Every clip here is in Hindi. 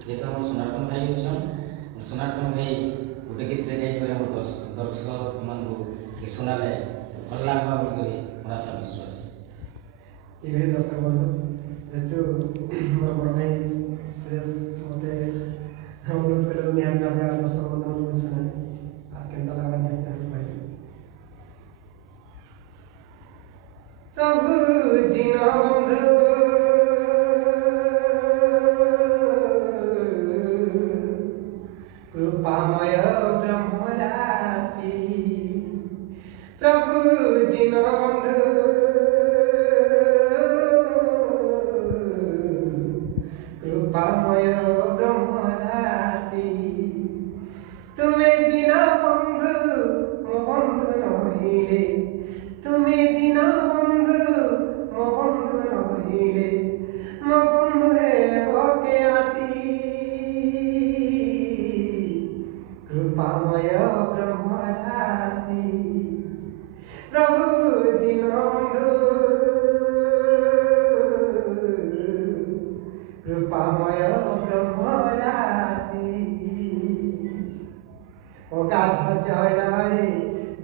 जेहेतु हम सनातन भाई अच्छा सनातन भाई गोटे गीत गाई दर्शक मान सुनाले भल लगवा बोल मोर आशा विश्वास ये दर्शक बंधु जेहेतु मोर बड़ भाई सुरेश मत अनुरोध कर निहाती भाव दर्शक बंधु सुना केन्ता लगा निहाती भाई प्रभु दीन बंधु कृपामय ब्रह्मराति प्रभु दीन बंधु कृपामय ब्रह्मराति तुम्हें दीन बंधु मो बंधु नहिले तुम्हें दीन बंधु मो बंधु नहिले मो बंधु है बके आती कृपामय ब्रह्मराति प्रभु दीन बंधु कृपामय ब्रह्मराति अगाध जय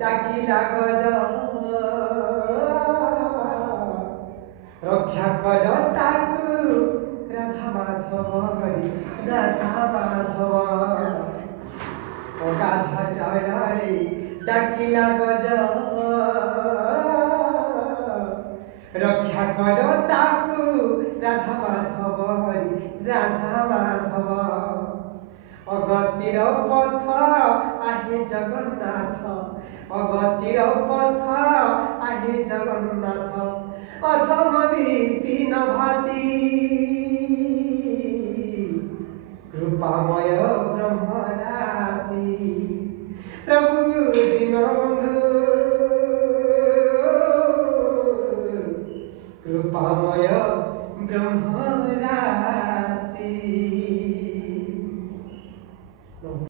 डाकिला गज रक्षा कर ताकू राधा माधव करी राधा माधव अगाध जय डाकिला गज रक्षा कर ताकू राधा माधव हरि राधा माधव अगतिर पथ आहे जगन्नाथ अगतिर पथ आहे जगन्नाथ अधम विपिन भाति कृपामय ब्रह्मराति प्रभु दीनबन्धु कृपामय ब्रह्मराति